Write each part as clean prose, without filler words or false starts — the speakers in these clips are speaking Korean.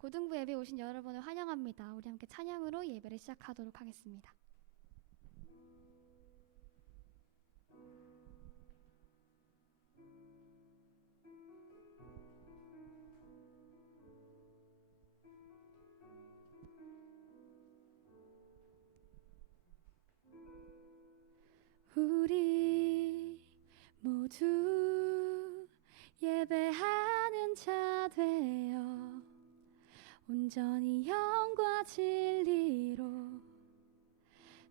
고등부 예배 오신 여러분을 환영합니다. 우리 함께 찬양으로 예배를 시작하도록 하겠습니다. 우리 모두 예배하는 자 되어 온전히 영과 진리로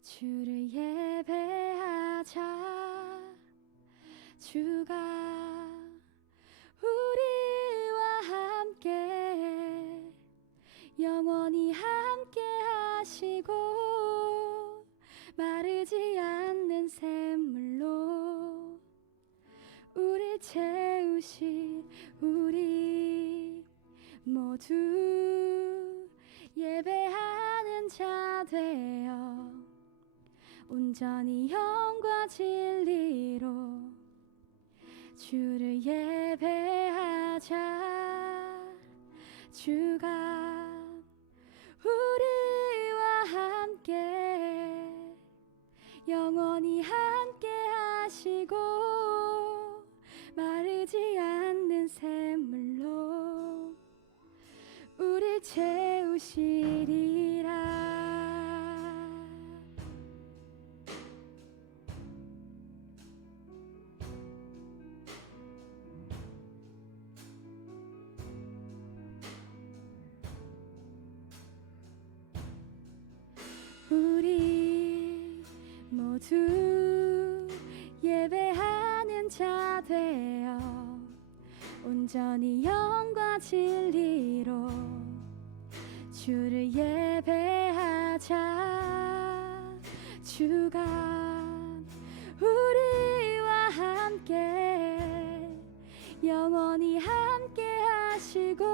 주를 예배하자. 주가 우리와 함께 영원히 함께 하시고 마르지 않는 샘물로 우리 채우실 우리 모두 예배하는 자 되어 온전히 영과 진리로 주를 예배하자. 주가 우리와 함께 영원히 함께 하시고 마르지 않는 샘물로 우리 채우시리라. 우리 모두 예배하는 자 되어 온전히 영과 진리로 주를 예배하자. 주가 우리와 함께 영원히 함께 하시고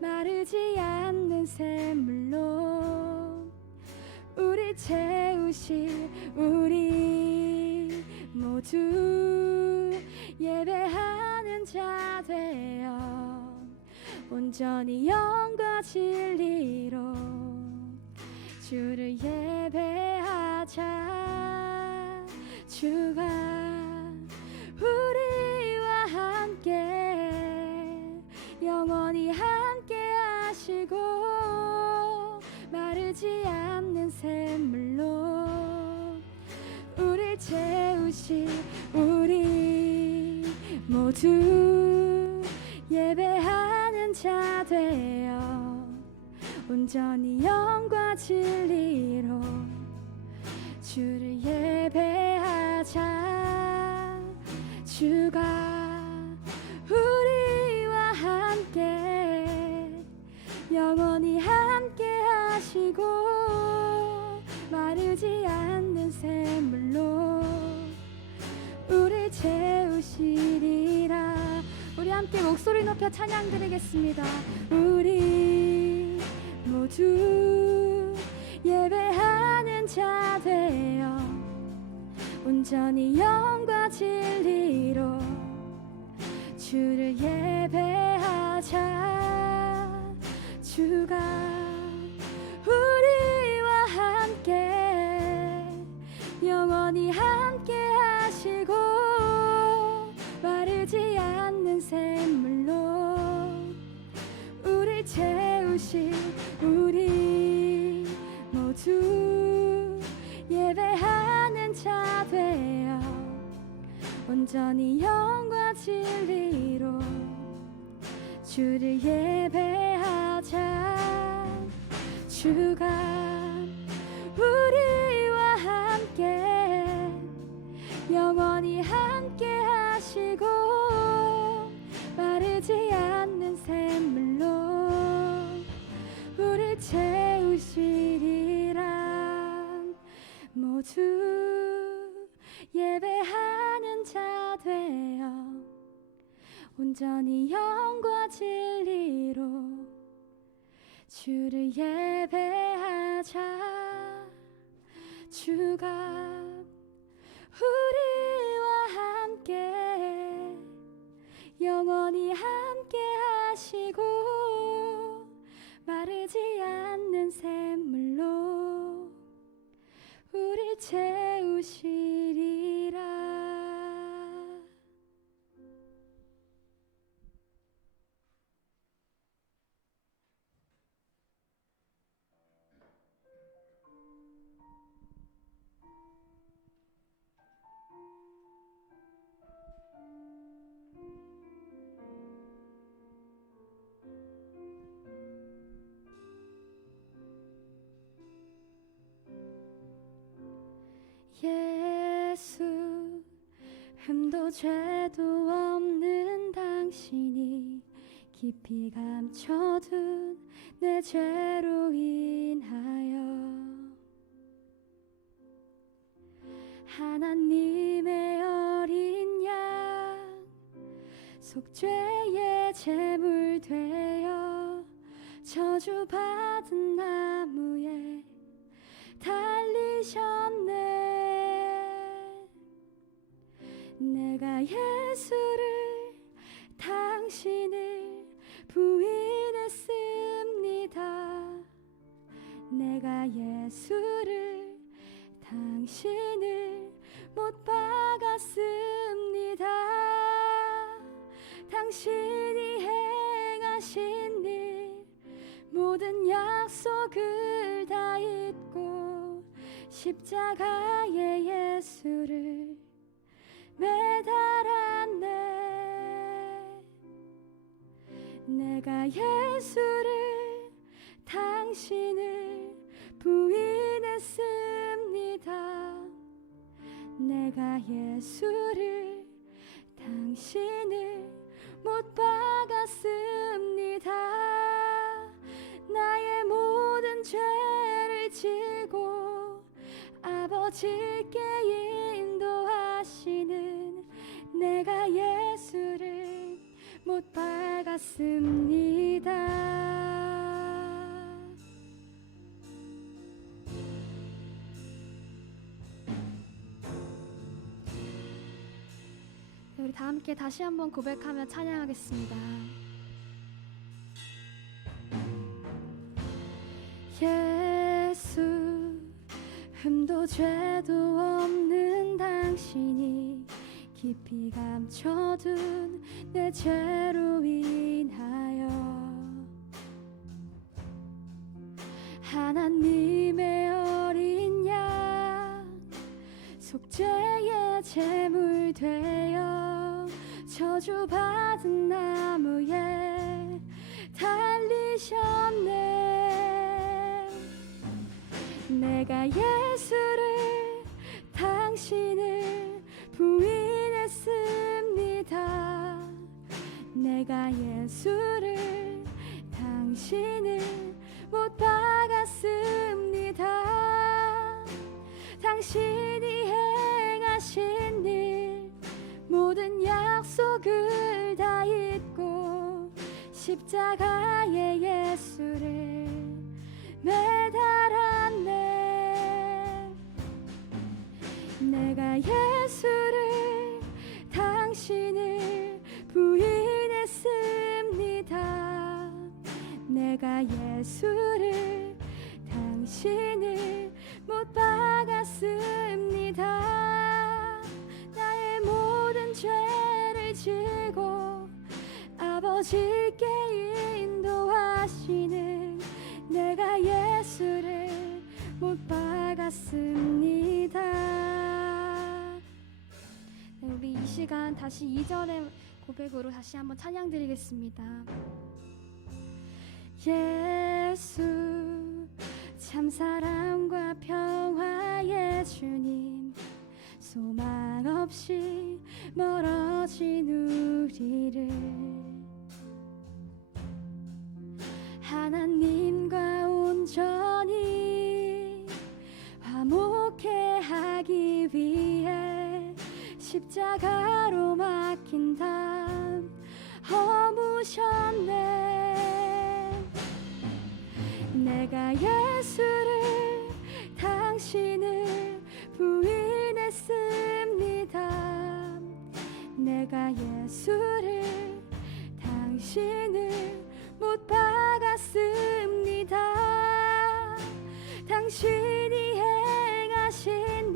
마르지 않는 샘물로 우리 채우실 우리 모두 예배하는 자 되어 온전히 영과 진리로 주를 예배하자. 주가 우리와 함께 영원히 함께 하시고 마르지 않는 샘물로 우리 채우실 우리 모두 예배하는 자 되어 온전히 영과 진리로 주를 예배하자. 주가 우리와 함께 영원히 함께 하시고 마르지 않는 샘물로 우리 채우시리라. 우리 함께 목소리 높여 찬양 드리겠습니다. 우리 모두 예배하는 자 되어 온전히 영과 진리로 주를 예배하자. 주가 우리와 함께 영원히 함께 하시고 마르지 않는 샘물로 우리 채우실 우리 모두 예배하는 자 되어 온전히 영과 진리로 주를 예배하자. 주가 우리와 함께 영원히 함께 하시고 마르지 않는 샘물로 우리 채우시리라. 모두 예배하는 자 되어 온전히 영과 진리로 주를 예배하자. 주가 우리와 함께 영원히 함께 하시고 채우시리라. 예수, 흠도 죄도 없는 당신이 깊이 감춰둔 내 죄로 인하여 하나님의 어린 양 속죄의 제물 되어 저주받은 나무에 달리셨네. 내가 예수를 당신을 부인했습니다. 내가 예수를 당신을 못 박았습니다. 당신이 행하신 일 모든 약속을 다 잊고 십자가에 예수를 매달았네. 내가 예수를 당신을 부인했습니다. 내가 예수를 당신을 못 박았습니다. 나의 모든 죄를 지고 아버지께 인도하시는 내가 예수를 못 박았습니다. 우리 다 함께 다시 한번 고백하며 찬양하겠습니다. 예수, 흠도 죄도 없는 당신이 깊이 감춰둔 내 죄로 인하여 하나님의 어린 양 속죄의 제물 되어 저주받은 나무에 달리셨네. 내가 예수를 당신을 부인했습니다. 내가 예수를 당신을 못 박았습니다. 당신이 행하신 일 모든 약속을 다 잊고 십자가에 예수를 매달았네. 내가 예수를 당신을 부인했습니다. 내가 예수를 당신을 못 박았습니다. 나의 모든 죄를 지고 아버지께 인도하시는 내가 예수를 못 박았습니다. 네, 우리 이 시간 다시 2절의 고백으로 다시 한번 찬양 드리겠습니다. 예수, 참 사랑과 평화의 주님, 소망 없이 멀어진 우리를 하나님과 온전히 화목해 하기 위해 십자가로 막힌 담 허무셨네. 내가 예수를 당신을 부인했습니다. 내가 예수를 당신을 못 박았습니다. 당신이 행하신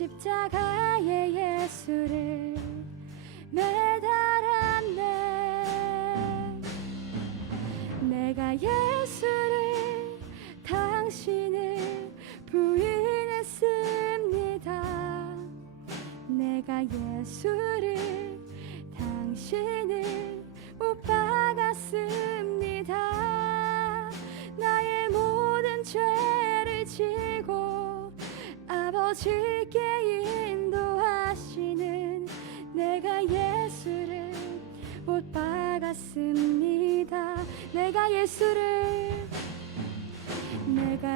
십자가의 예수를 매달았네. 내가 예수를 당신을 부인했습니다. 내가 예수를 당신을 못 박았습니다. 나의 모든 죄를 지고 아버지께 인도하시는 내가 예수를 못 박았습니다. 내가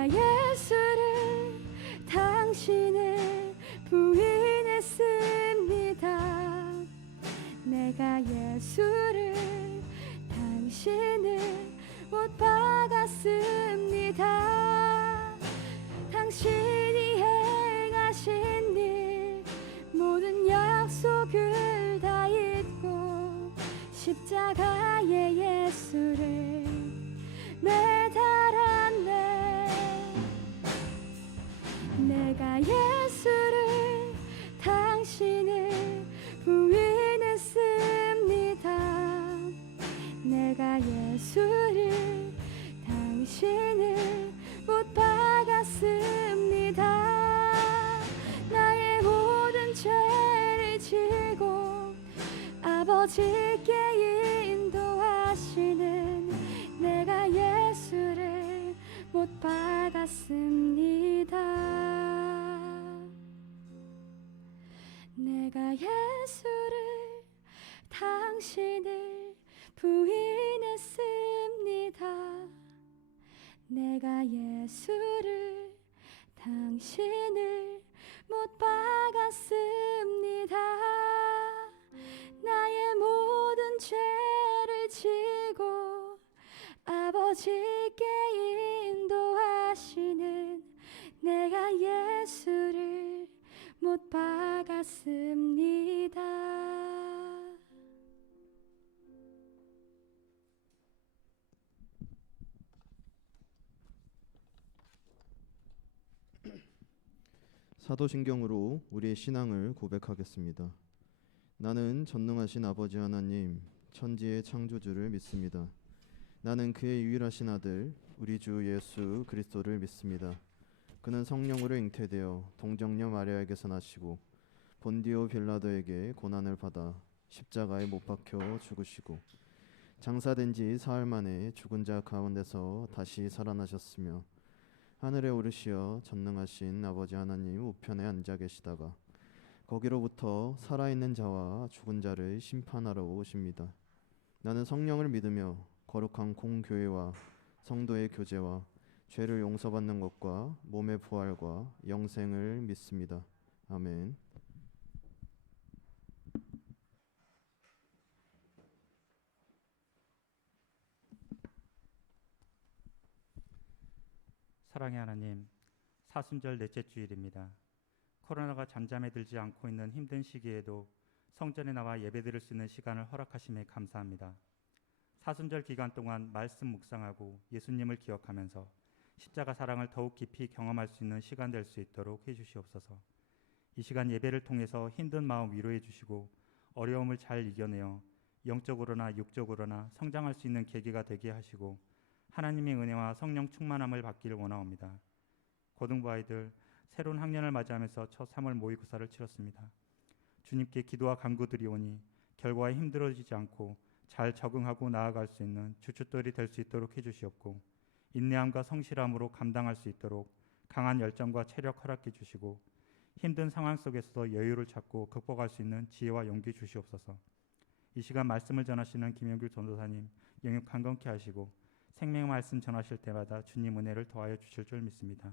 예수를 당신을 부인했습니다. 내가 예수를 당신을 못 박았습니다. 당신이 행하신 일 모든 약속을 다 잊고 십자가의 예수를 매달았네. 내가 예수를 당신을 부인했습니다. 내가 예수를 당신을 못 박았습니다. 나의 모든 죄를 지고 아버지께 인도하시는 내가 예수를 못 박았습니다. 내가 예수를 당신을 부인했습니다. 내가 예수를 당신을 못 박았습니다. 나의 모든 죄를 지고 아버지께 인도하시는 내가 예수를 못 박았습니다. 사도신경으로 우리의 신앙을 고백하겠습니다. 나는 전능하신 아버지 하나님, 천지의 창조주를 믿습니다. 나는 그의 유일하신 아들, 우리 주 예수 그리스도를 믿습니다. 그는 성령으로 잉태되어 동정녀 마리아에게서 나시고 본디오 빌라도에게 고난을 받아 십자가에 못 박혀 죽으시고 장사된 지 사흘 만에 죽은 자 가운데서 다시 살아나셨으며 하늘에 오르시어 전능하신 아버지 하나님 우편에 앉아 계시다가 거기로부터 살아있는 자와 죽은 자를 심판하러 오십니다. 나는 성령을 믿으며 거룩한 공교회와 성도의 교제와 죄를 용서받는 것과 몸의 부활과 영생을 믿습니다. 아멘. 사랑의 하나님, 사순절 넷째 주일입니다. 코로나가 잠잠에 들지 않고 있는 힘든 시기에도 성전에 나와 예배드릴 수 있는 시간을 허락하심에 감사합니다. 사순절 기간 동안 말씀 묵상하고 예수님을 기억하면서 십자가 사랑을 더욱 깊이 경험할 수 있는 시간 될 수 있도록 해주시옵소서. 이 시간 예배를 통해서 힘든 마음 위로해 주시고 어려움을 잘 이겨내어 영적으로나 육적으로나 성장할 수 있는 계기가 되게 하시고 하나님의 은혜와 성령 충만함을 받기를 원하옵니다. 고등부 아이들 새로운 학년을 맞이하면서 첫 3월 모의고사를 치렀습니다. 주님께 기도와 간구드리오니 결과에 힘들어지지 않고 잘 적응하고 나아갈 수 있는 주춧돌이 될 수 있도록 해주시옵고 인내함과 성실함으로 감당할 수 있도록 강한 열정과 체력 허락해 주시고 힘든 상황 속에서도 여유를 찾고 극복할 수 있는 지혜와 용기 주시옵소서. 이 시간 말씀을 전하시는 김영규 전도사님 영육 강건케 하시고 생명 말씀 전하실 때마다 주님 은혜를 더하여 주실 줄 믿습니다.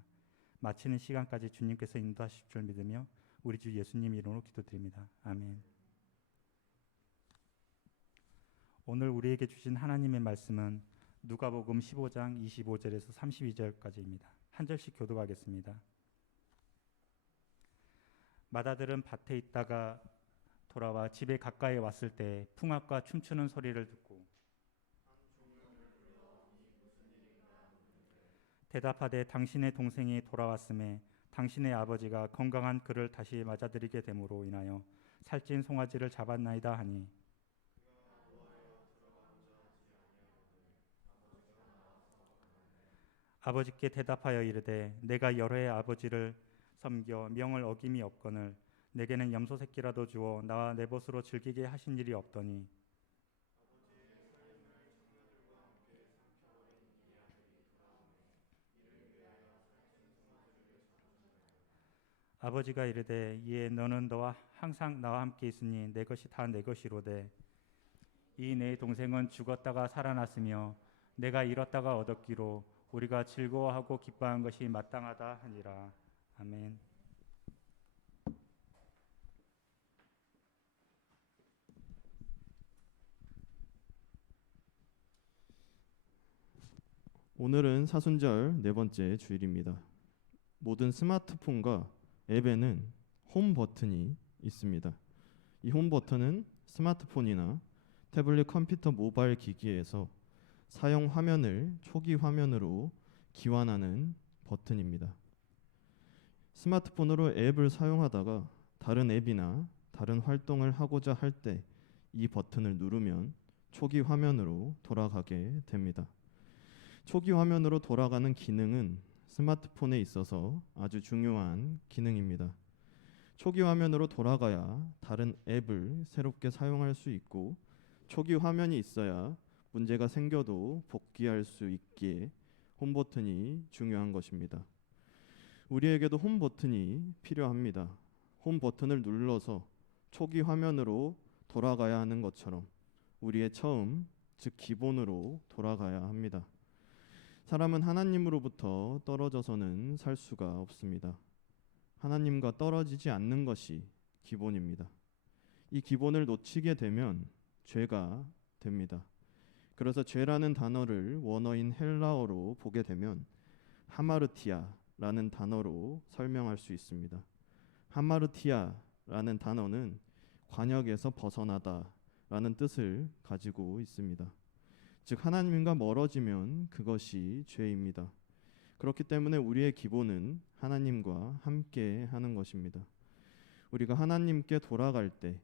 마치는 시간까지 주님께서 인도하실 줄 믿으며 우리 주 예수님 이름으로 기도드립니다. 아멘. 오늘 우리에게 주신 하나님의 말씀은 누가복음 15장 25절에서 32절까지입니다. 한 절씩 교독하겠습니다. 마다들은 밭에 있다가 돌아와 집에 가까이 왔을 때 풍악과 춤추는 소리를 듣고 대답하되 당신의 동생이 돌아왔음에 당신의 아버지가 건강한 그를 다시 맞아들이게 됨으로 인하여 살찐 송아지를 잡았나이다 하니 아버지께 대답하여 이르되 내가 여러 해 아버지를 섬겨 명을 어김이 없거늘 내게는 염소 새끼라도 주어 나와 내 벗으로 즐기게 하신 일이 없더니 아버지가 이르되 이에 너는 너와 항상 나와 함께 있으니 내 것이 다 내 것이로되 이 내 동생은 죽었다가 살아났으며 내가 잃었다가 얻었기로 우리가 즐거워하고 기뻐한 것이 마땅하다 하니라. 아멘. 오늘은 사순절 네 번째 주일입니다. 모든 스마트폰과 앱에는 홈 버튼이 있습니다. 이 홈 버튼은 스마트폰이나 태블릿 컴퓨터 모바일 기기에서 사용 화면을 초기 화면으로 기환하는 버튼입니다. 스마트폰으로 앱을 사용하다가 다른 앱이나 다른 활동을 하고자 할 때 이 버튼을 누르면 초기 화면으로 돌아가게 됩니다. 초기 화면으로 돌아가는 기능은 스마트폰에 있어서 아주 중요한 기능입니다. 초기 화면으로 돌아가야 다른 앱을 새롭게 사용할 수 있고 초기 화면이 있어야 문제가 생겨도 복귀할 수 있기에 홈 버튼이 중요한 것입니다. 우리에게도 홈 버튼이 필요합니다. 홈 버튼을 눌러서 초기 화면으로 돌아가야 하는 것처럼 우리의 처음, 즉 기본으로 돌아가야 합니다. 사람은 하나님으로부터 떨어져서는 살 수가 없습니다. 하나님과 떨어지지 않는 것이 기본입니다. 이 기본을 놓치게 되면 죄가 됩니다. 그래서 죄라는 단어를 원어인 헬라어로 보게 되면 하마르티아라는 단어로 설명할 수 있습니다. 하마르티아라는 단어는 관역에서 벗어나다라는 뜻을 가지고 있습니다. 즉 하나님과 멀어지면 그것이 죄입니다. 그렇기 때문에 우리의 기본은 하나님과 함께 하는 것입니다. 우리가 하나님께 돌아갈 때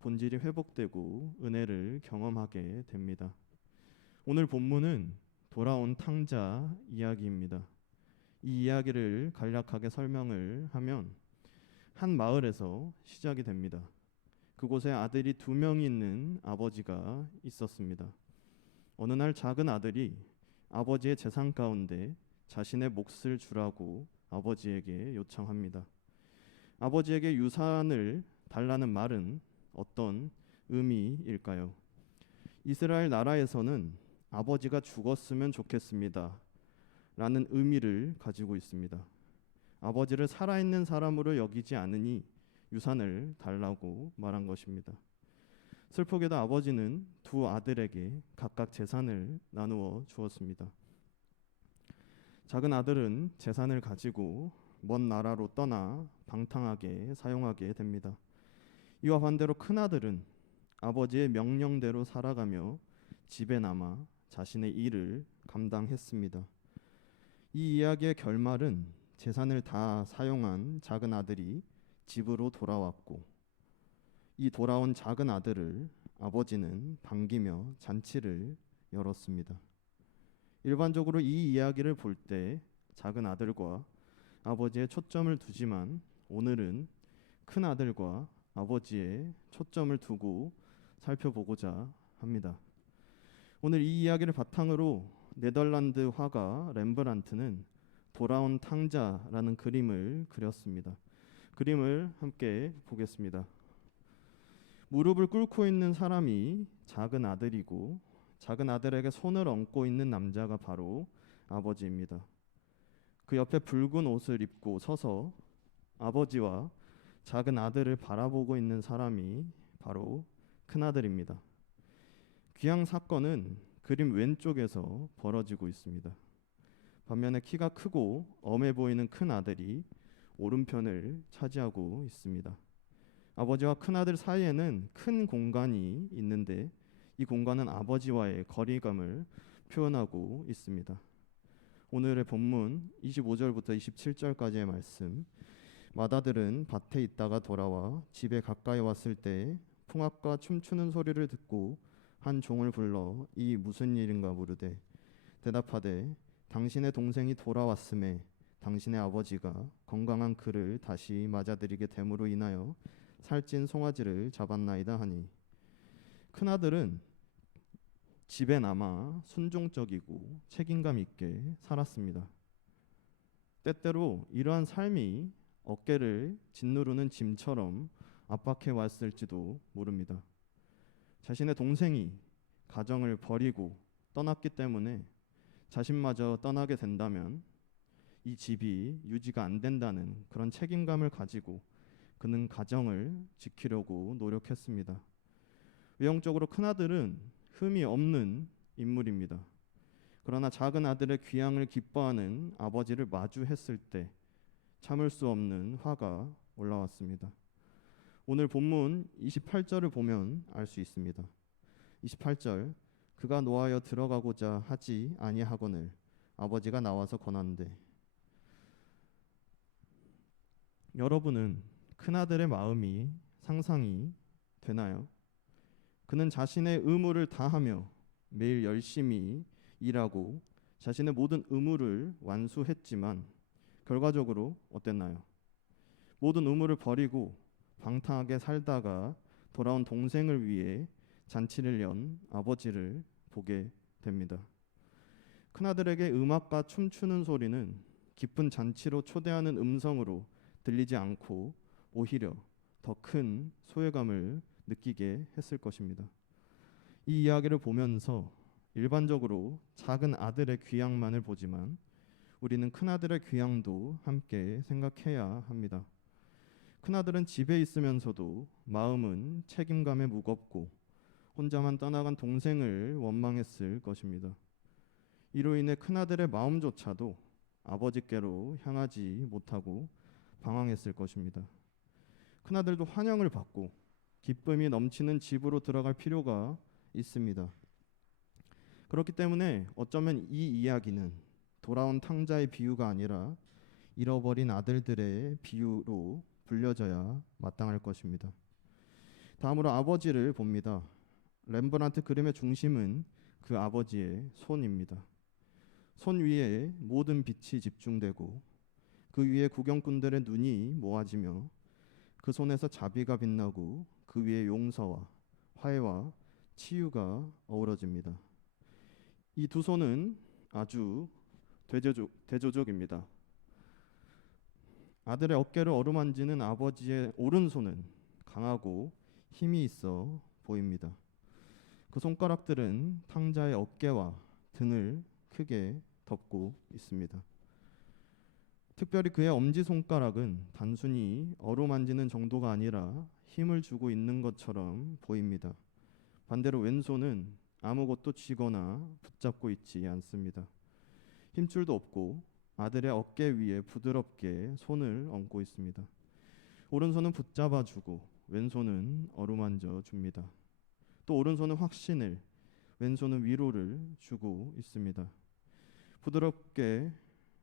본질이 회복되고 은혜를 경험하게 됩니다. 오늘 본문은 돌아온 탕자 이야기입니다. 이 이야기를 간략하게 설명을 하면 한 마을에서 시작이 됩니다. 그곳에 아들이 2명이 있는 아버지가 있었습니다. 어느 날 작은 아들이 아버지의 재산 가운데 자신의 몫을 주라고 아버지에게 요청합니다. 아버지에게 유산을 달라는 말은 어떤 의미일까요? 이스라엘 나라에서는 아버지가 죽었으면 좋겠습니다 라는 의미를 가지고 있습니다. 아버지를 살아있는 사람으로 여기지 않으니 유산을 달라고 말한 것입니다. 슬프게도 아버지는 2 아들에게 각각 재산을 나누어 주었습니다. 작은 아들은 재산을 가지고 먼 나라로 떠나 방탕하게 사용하게 됩니다. 이와 반대로 큰 아들은 아버지의 명령대로 살아가며 집에 남아 자신의 일을 감당했습니다. 이 이야기의 결말은 재산을 다 사용한 작은 아들이 집으로 돌아왔고 이 돌아온 작은 아들을 아버지는 반기며 잔치를 열었습니다. 일반적으로 이 이야기를 볼 때 작은 아들과 아버지의 초점을 두지만 오늘은 큰 아들과 아버지의 초점을 두고 살펴보고자 합니다. 오늘 이 이야기를 바탕으로 네덜란드 화가 렘브란트는 돌아온 탕자라는 그림을 그렸습니다. 그림을 함께 보겠습니다. 무릎을 꿇고 있는 사람이 작은 아들이고 작은 아들에게 손을 얹고 있는 남자가 바로 아버지입니다. 그 옆에 붉은 옷을 입고 서서 아버지와 작은 아들을 바라보고 있는 사람이 바로 큰아들입니다. 귀향 사건은 그림 왼쪽에서 벌어지고 있습니다. 반면에 키가 크고 엄해 보이는 큰아들이 오른편을 차지하고 있습니다. 아버지와 큰아들 사이에는 큰 공간이 있는데 이 공간은 아버지와의 거리감을 표현하고 있습니다. 오늘의 본문 25절부터 27절까지의 말씀. 맏아들은 밭에 있다가 돌아와 집에 가까이 왔을 때 풍악과 춤추는 소리를 듣고 한 종을 불러 이 무슨 일인가 물으되 대답하되 당신의 동생이 돌아왔음에 당신의 아버지가 건강한 그를 다시 맞아들이게 됨으로 인하여 살찐 송아지를 잡았나이다 하니 큰아들은 집에 남아 순종적이고 책임감 있게 살았습니다. 때때로 이러한 삶이 어깨를 짓누르는 짐처럼 압박해 왔을지도 모릅니다. 자신의 동생이 가정을 버리고 떠났기 때문에 자신마저 떠나게 된다면 이 집이 유지가 안 된다는 그런 책임감을 가지고 그는 가정을 지키려고 노력했습니다. 외형적으로 큰아들은 흠이 없는 인물입니다. 그러나 작은 아들의 귀향을 기뻐하는 아버지를 마주했을 때 참을 수 없는 화가 올라왔습니다. 오늘 본문 28절을 보면 알 수 있습니다. 28절 그가 노하여 들어가고자 하지 아니하거늘 아버지가 나와서 권한대. 여러분은 큰아들의 마음이 상상이 되나요? 그는 자신의 의무를 다하며 매일 열심히 일하고 자신의 모든 의무를 완수했지만 결과적으로 어땠나요? 모든 의무를 버리고 방탕하게 살다가 돌아온 동생을 위해 잔치를 연 아버지를 보게 됩니다. 큰아들에게 음악과 춤추는 소리는 기쁜 잔치로 초대하는 음성으로 들리지 않고 오히려 더 큰 소외감을 느끼게 했을 것입니다. 이 이야기를 보면서 일반적으로 작은 아들의 귀향만을 보지만 우리는 큰아들의 귀향도 함께 생각해야 합니다. 큰아들은 집에 있으면서도 마음은 책임감에 무겁고 혼자만 떠나간 동생을 원망했을 것입니다. 이로 인해 큰아들의 마음조차도 아버지께로 향하지 못하고 방황했을 것입니다. 큰아들도 환영을 받고 기쁨이 넘치는 집으로 들어갈 필요가 있습니다. 그렇기 때문에 어쩌면 이 이야기는 돌아온 탕자의 비유가 아니라 잃어버린 아들들의 비유로 불려져야 마땅할 것입니다. 다음으로 아버지를 봅니다. 렘브란트 그림의 중심은 그 아버지의 손입니다. 손 위에 모든 빛이 집중되고 그 위에 구경꾼들의 눈이 모아지며 그 손에서 자비가 빛나고 그 위에 용서와 화해와 치유가 어우러집니다. 이 두 손은 아주 대조적입니다. 아들의 어깨를 어루만지는 아버지의 오른손은 강하고 힘이 있어 보입니다. 그 손가락들은 탕자의 어깨와 등을 크게 덮고 있습니다. 특별히 그의 엄지손가락은 단순히 어루만지는 정도가 아니라 힘을 주고 있는 것처럼 보입니다. 반대로 왼손은 아무것도 쥐거나 붙잡고 있지 않습니다. 힘줄도 없고 아들의 어깨 위에 부드럽게 손을 얹고 있습니다. 오른손은 붙잡아주고 왼손은 어루만져 줍니다. 또 오른손은 확신을, 왼손은 위로를 주고 있습니다. 부드럽게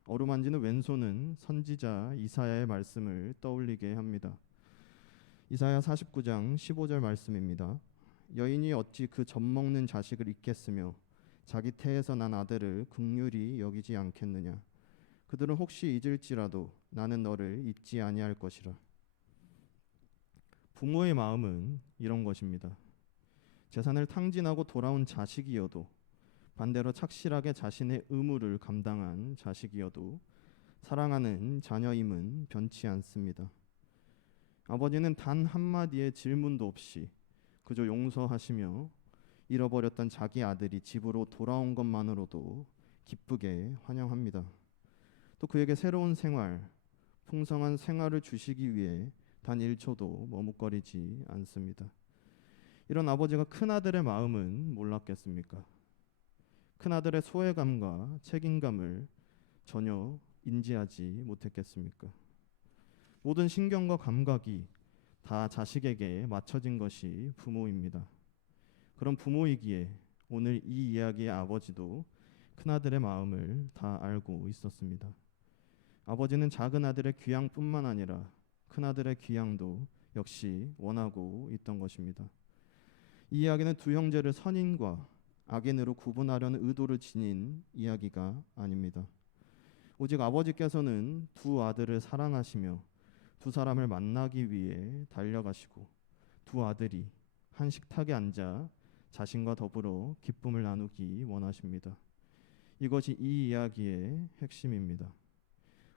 어루만지는 왼손은 선지자 이사야의 말씀을 떠올리게 합니다. 이사야 49장 15절 말씀입니다. 여인이 어찌 그 젖먹는 자식을 잊겠으며 자기 태에서 난 아들을 긍휼히 여기지 않겠느냐. 그들은 혹시 잊을지라도 나는 너를 잊지 아니할 것이라. 부모의 마음은 이런 것입니다. 재산을 탕진하고 돌아온 자식이어도 반대로 착실하게 자신의 의무를 감당한 자식이어도 사랑하는 자녀임은 변치 않습니다. 아버지는 단 한마디의 질문도 없이 그저 용서하시며 잃어버렸던 자기 아들이 집으로 돌아온 것만으로도 기쁘게 환영합니다. 또 그에게 새로운 생활, 풍성한 생활을 주시기 위해 단 1초도 머뭇거리지 않습니다. 이런 아버지가 큰아들의 마음은 몰랐겠습니까? 큰아들의 소외감과 책임감을 전혀 인지하지 못했겠습니까? 모든 신경과 감각이 다 자식에게 맞춰진 것이 부모입니다. 그런 부모이기에 오늘 이 이야기의 아버지도 큰아들의 마음을 다 알고 있었습니다. 아버지는 작은 아들의 귀양뿐만 아니라 큰아들의 귀양도 역시 원하고 있던 것입니다. 이 이야기는 두 형제를 선인과 악인으로 구분하려는 의도를 지닌 이야기가 아닙니다. 오직 아버지께서는 두 아들을 사랑하시며 두 사람을 만나기 위해 달려가시고 두 아들이 한 식탁에 앉아 자신과 더불어 기쁨을 나누기 원하십니다. 이것이 이 이야기의 핵심입니다.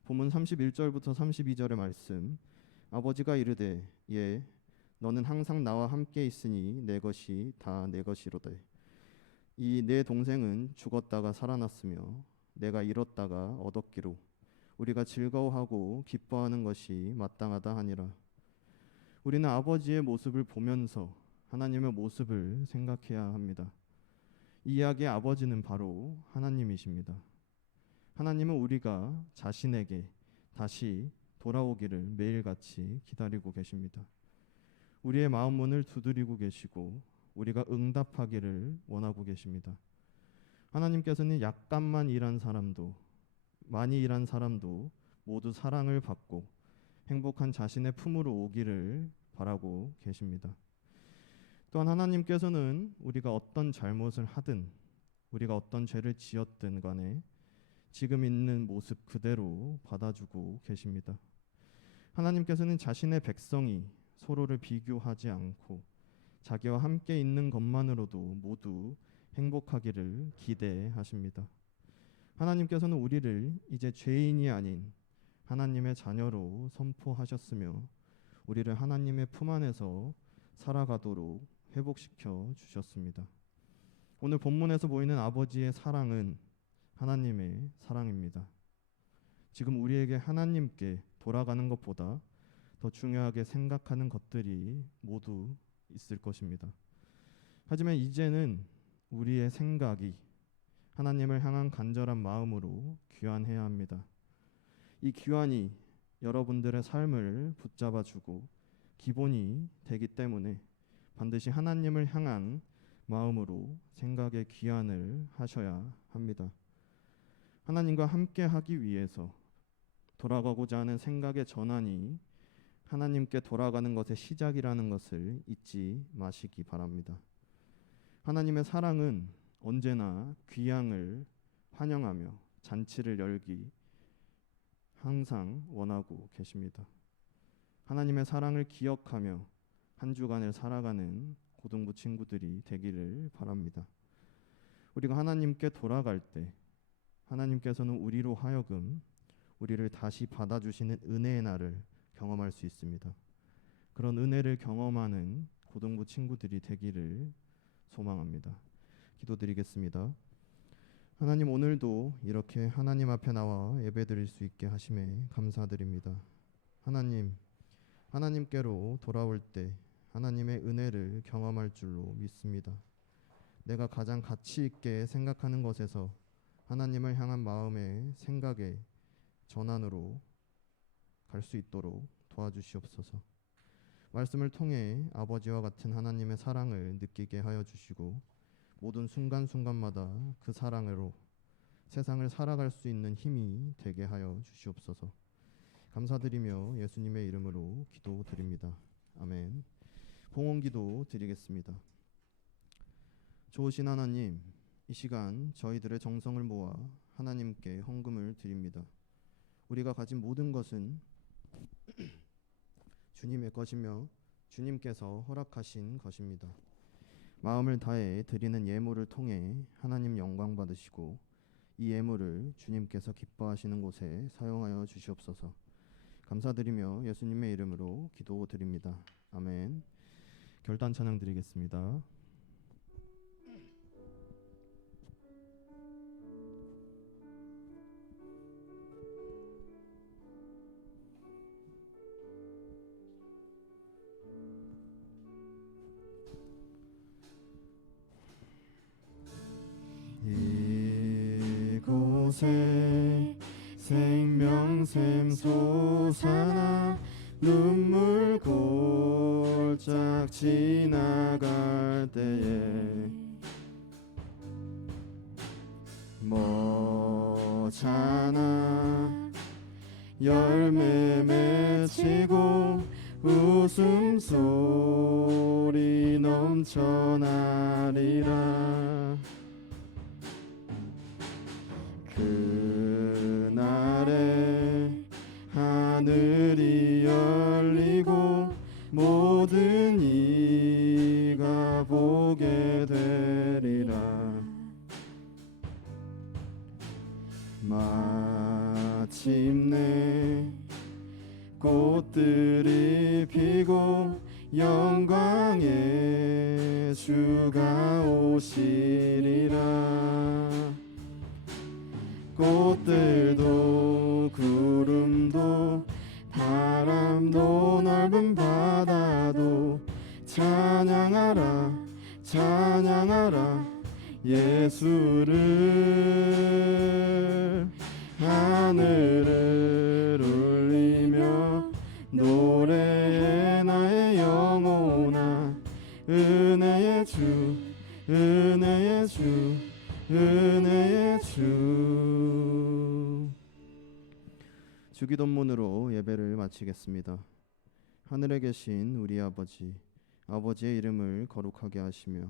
본문 31절부터 32절의 말씀, 아버지가 이르되 예 너는 항상 나와 함께 있으니 내 것이 다 내 것이로되 이 내 동생은 죽었다가 살아났으며 내가 잃었다가 얻었기로 우리가 즐거워하고 기뻐하는 것이 마땅하다 하니라. 우리는 아버지의 모습을 보면서 하나님의 모습을 생각해야 합니다. 이 이야기의 아버지는 바로 하나님이십니다. 하나님은 우리가 자신에게 다시 돌아오기를 매일같이 기다리고 계십니다. 우리의 마음 문을 두드리고 계시고 우리가 응답하기를 원하고 계십니다. 하나님께서는 약간만 일한 사람도 많이 일한 사람도 모두 사랑을 받고 행복한 자신의 품으로 오기를 바라고 계십니다. 또한 하나님께서는 우리가 어떤 잘못을 하든 우리가 어떤 죄를 지었든 간에 지금 있는 모습 그대로 받아주고 계십니다. 하나님께서는 자신의 백성이 서로를 비교하지 않고 자기와 함께 있는 것만으로도 모두 행복하기를 기대하십니다. 하나님께서는 우리를 이제 죄인이 아닌 하나님의 자녀로 선포하셨으며 우리를 하나님의 품 안에서 살아가도록 회복시켜 주셨습니다. 오늘 본문에서 보이는 아버지의 사랑은 하나님의 사랑입니다. 지금 우리에게 하나님께 돌아가는 것보다 더 중요하게 생각하는 것들이 모두 있을 것입니다. 하지만 이제는 우리의 생각이 하나님을 향한 간절한 마음으로 귀환해야 합니다. 이 귀환이 여러분들의 삶을 붙잡아주고 기본이 되기 때문에 반드시 하나님을 향한 마음으로 생각의 귀환을 하셔야 합니다. 하나님과 함께 하기 위해서 돌아가고자 하는 생각의 전환이 하나님께 돌아가는 것의 시작이라는 것을 잊지 마시기 바랍니다. 하나님의 사랑은 언제나 귀향을 환영하며 잔치를 열기 항상 원하고 계십니다. 하나님의 사랑을 기억하며 한 주간을 살아가는 고등부 친구들이 되기를 바랍니다. 우리가 하나님께 돌아갈 때 하나님께서는 우리로 하여금 우리를 다시 받아주시는 은혜의 날을 경험할 수 있습니다. 그런 은혜를 경험하는 고등부 친구들이 되기를 소망합니다. 기도드리겠습니다. 하나님, 오늘도 이렇게 하나님 앞에 나와 예배드릴 수 있게 하심에 감사드립니다. 하나님께로 돌아올 때 하나님의 은혜를 경험할 줄로 믿습니다. 내가 가장 가치 있게 생각하는 것에서 하나님을 향한 마음의 생각의 전환으로 갈 수 있도록 도와주시옵소서. 말씀을 통해 아버지와 같은 하나님의 사랑을 느끼게 하여 주시고 모든 순간순간마다 그 사랑으로 세상을 살아갈 수 있는 힘이 되게 하여 주시옵소서. 감사드리며 예수님의 이름으로 기도드립니다. 아멘. 봉헌기도 드리겠습니다. 좋으신 하나님, 이 시간 저희들의 정성을 모아 하나님께 헌금을 드립니다. 우리가 가진 모든 것은 주님의 것이며 주님께서 허락하신 것입니다. 마음을 다해 드리는 예물을 통해 하나님 영광 받으시고 이 예물을 주님께서 기뻐하시는 곳에 사용하여 주시옵소서. 감사드리며 예수님의 이름으로 기도드립니다. 아멘. 결단 찬양 드리겠습니다. 이곳에 생명샘 솟아나 눈물 골짝 지나갈 때에 뭐잖아 열매 맺히고 웃음소리 넘쳐나리라. 그날에 하늘이 열리고 모든 이가 보게 되리라. 마침내 꽃들이 피고 영광의 주가 오시리라. 꽃들도 구름도 바람도 넓은 바다도 찬양하라 찬양하라 예수를. 하늘을 울리며 노래해 나의 영혼아 은혜의 주 은혜의 주 은혜의 주. 주기도문으로 예배를 마치겠습니다. 하늘에 계신 우리 아버지, 아버지의 이름을 거룩하게 하시며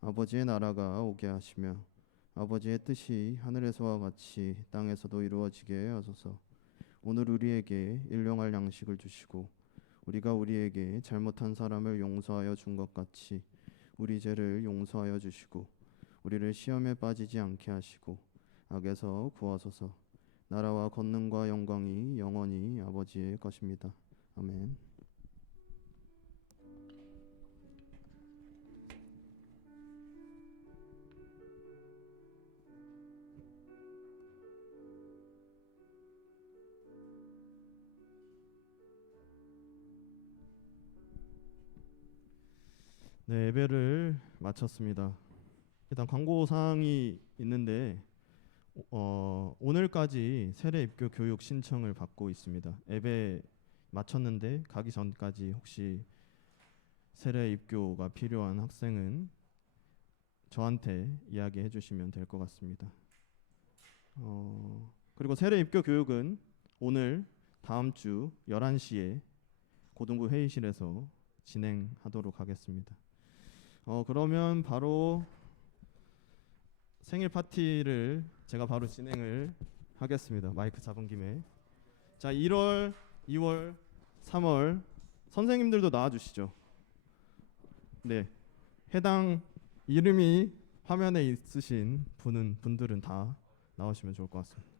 아버지의 나라가 오게 하시며 아버지의 뜻이 하늘에서와 같이 땅에서도 이루어지게 하소서. 오늘 우리에게 일용할 양식을 주시고 우리가 우리에게 잘못한 사람을 용서하여 준 것 같이 우리 죄를 용서하여 주시고 우리를 시험에 빠지지 않게 하시고 악에서 구하소서. 나라와 권능과 영광이 영원히 아버지의 것입니다. 아멘. 네, 예배를 마쳤습니다. 일단 광고 사항이 있는데 오늘까지 세례 입교 교육 신청을 받고 있습니다. 예배 마쳤는데 가기 전까지 혹시 세례 입교가 필요한 학생은 저한테 이야기해 주시면 될 것 같습니다. 그리고 세례 입교 교육은 오늘 다음 주 11시에 고등부 회의실에서 진행하도록 하겠습니다. 그러면 바로 생일 파티를 제가 바로 진행을 하겠습니다. 마이크 잡은 김에. 자, 1월, 2월, 3월 선생님들도 나와주시죠. 네, 해당 이름이 화면에 있으신 분들은 다 나오시면 좋을 것 같습니다.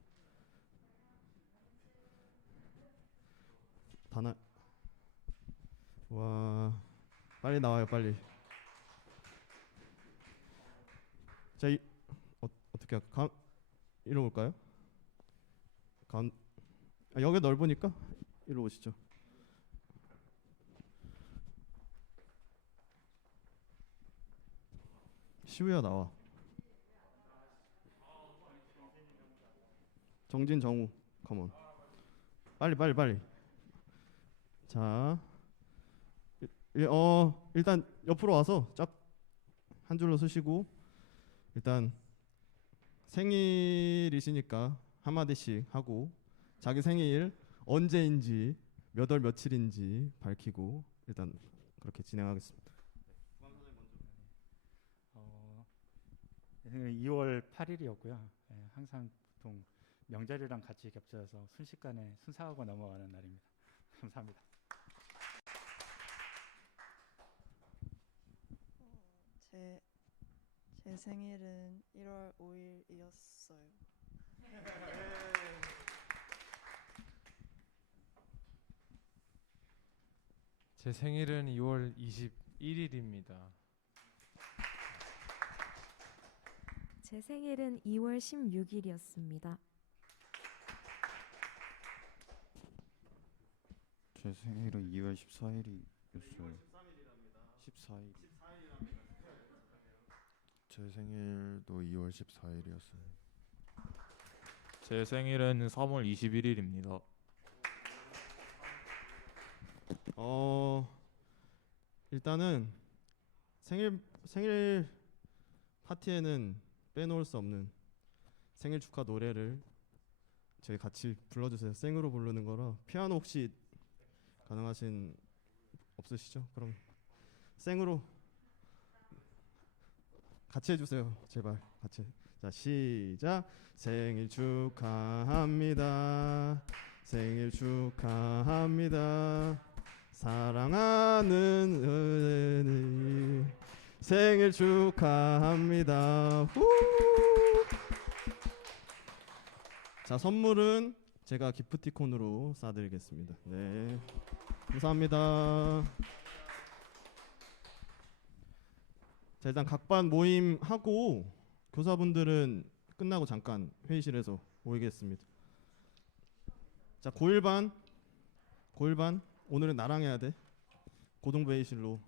와, 빨리 나와요, 빨리. 자, 어떻게 할까? 이리로 올까요? 여기 넓으니까 이리로 오시죠. 시우야 나와. 정진, 정우, 컴온. 빨리. 자, 일단 옆으로 와서 쫙 한 줄로 서시고 일단 생일이시니까 한마디씩 하고 자기 생일 언제인지 몇 월 며칠인지 밝히고 일단 그렇게 진행하겠습니다. 2월 8일이었고요. 항상 보통 명절이랑 같이 겹쳐서 순식간에 순사하고 넘어가는 날입니다. 감사합니다. 제 생일은 1월 5일이었어요. 제 생일은 2월 21일입니다. 제 생일은 2월 16일이었습니다. 제 생일은 2월 14일이었어요. 14일. 제 생일도 2월 14일이었어요. 제 생일은 3월 21일입니다. 일단은 생일 파티에는 빼놓을 수 없는 생일 축하 노래를 저희 같이 불러주세요. 생으로 부르는 거라. 피아노 혹시 가능하신 없으시죠? 그럼 생으로 같이 해주세요. 제발 같이. 자 시작. 생일 축하합니다. 생일 축하합니다. 사랑하는 은은이 생일 축하합니다. 후! 자 선물은 제가 기프티콘으로 쏴드리겠습니다. 네, 감사합니다. 자 일단 각반 모임 하고 교사분들은 끝나고 잠깐 회의실에서 모이겠습니다. 자 고1반 오늘은 나랑 해야 돼. 고등부 회의실로